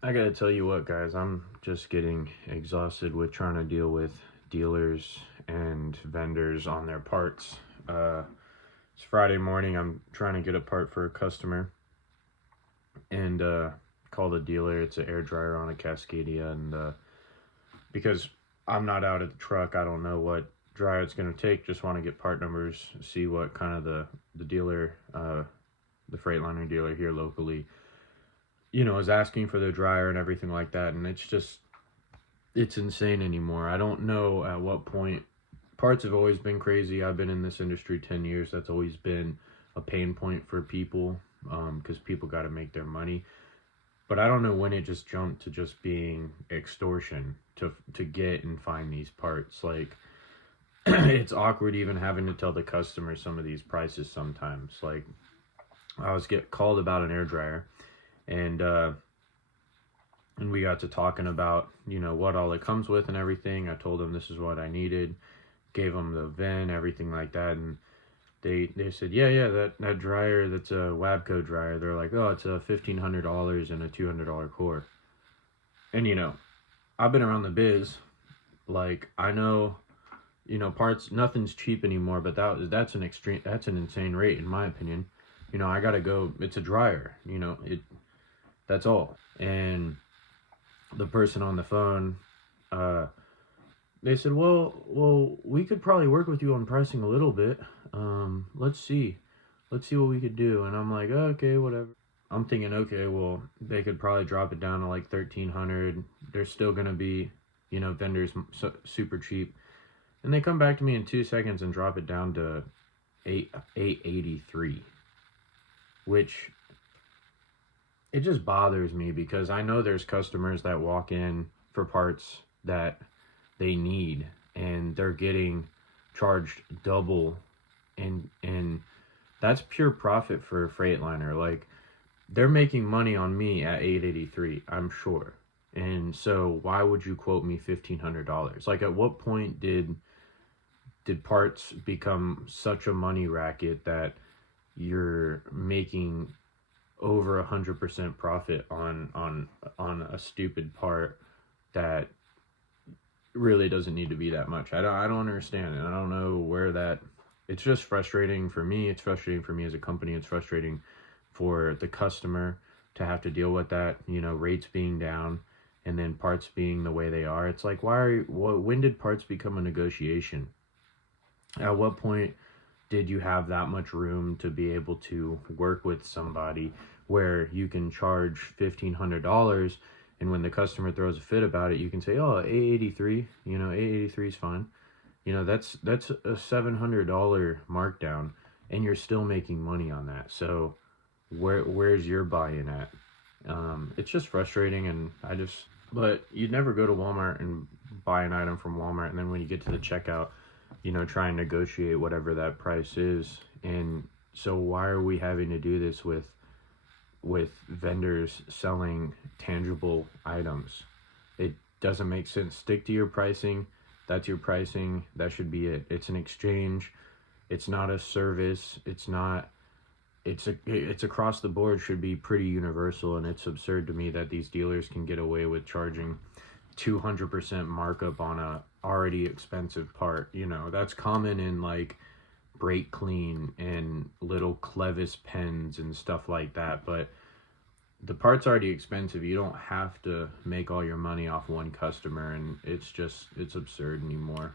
I gotta tell you what, guys, I'm just getting exhausted with trying to deal with dealers and vendors on their parts. It's Friday morning. I'm trying to get a part for a customer and call the dealer. It's an air dryer on a Cascadia, and because I'm not out at the truck, I don't know what dryer it's gonna take. Just want to get part numbers, see what kind of the dealer, the freightliner dealer here locally, is asking for the dryer and everything like that. And it's insane anymore. I don't know at what point. Parts have always been crazy. I've been in this industry 10 years. That's always been a pain point for people, because people got to make their money. But I don't know when it just jumped to just being extortion to get and find these parts. Like, it's awkward even having to tell the customer some of these prices sometimes. Like, I was get called about an air dryer, and we got to talking about what all it comes with and everything. I told them this is what I needed, gave them the VIN, everything like that, and they said, yeah, that dryer, that's a Wabco dryer. They're like, oh, it's a $1,500 and a $200 core. And I've been around the biz, like I know, parts, nothing's cheap anymore, but that's an insane rate in my opinion. I gotta go, it's a dryer, that's all. And the person on the phone, they said, well, we could probably work with you on pricing a little bit. Let's see what we could do. And I'm like, okay, whatever. I'm thinking, okay, well, they could probably drop it down to like 1,300. There's still gonna be, vendors super cheap. And they come back to me in 2 seconds and drop it down to 883, which it just bothers me because I know there's customers that walk in for parts that they need and they're getting charged double, and that's pure profit for a freightliner. Like, they're making money on me at 883, I'm sure. And so why would you quote me $1,500? Like, at what point did parts become such a money racket that you're making over 100% profit on a stupid part that really doesn't need to be that much? I don't understand it. I don't know where that. It's just frustrating for me. It's frustrating for me as a company. It's frustrating for the customer to have to deal with that. Rates being down and then parts being the way they are. It's like, when did parts become a negotiation? At what point did you have that much room to be able to work with somebody where you can charge $1,500, and when the customer throws a fit about it, you can say, oh, 883, 883 is fine. That's a $700 markdown, and you're still making money on that. So where's your buy-in at? It's just frustrating, and but you'd never go to Walmart and buy an item from Walmart, and then when you get to the checkout, try and negotiate whatever that price is. And so why are we having to do this with vendors selling tangible items? It doesn't make sense. Stick to your pricing. That's your pricing. That should be it. It's an exchange. It's not a service. It's across the board, should be pretty universal. And it's absurd to me that these dealers can get away with charging 200% markup on a already expensive part. That's common in like brake clean and little Clevis pens and stuff like that. But the part's already expensive. You don't have to make all your money off one customer, and it's absurd anymore.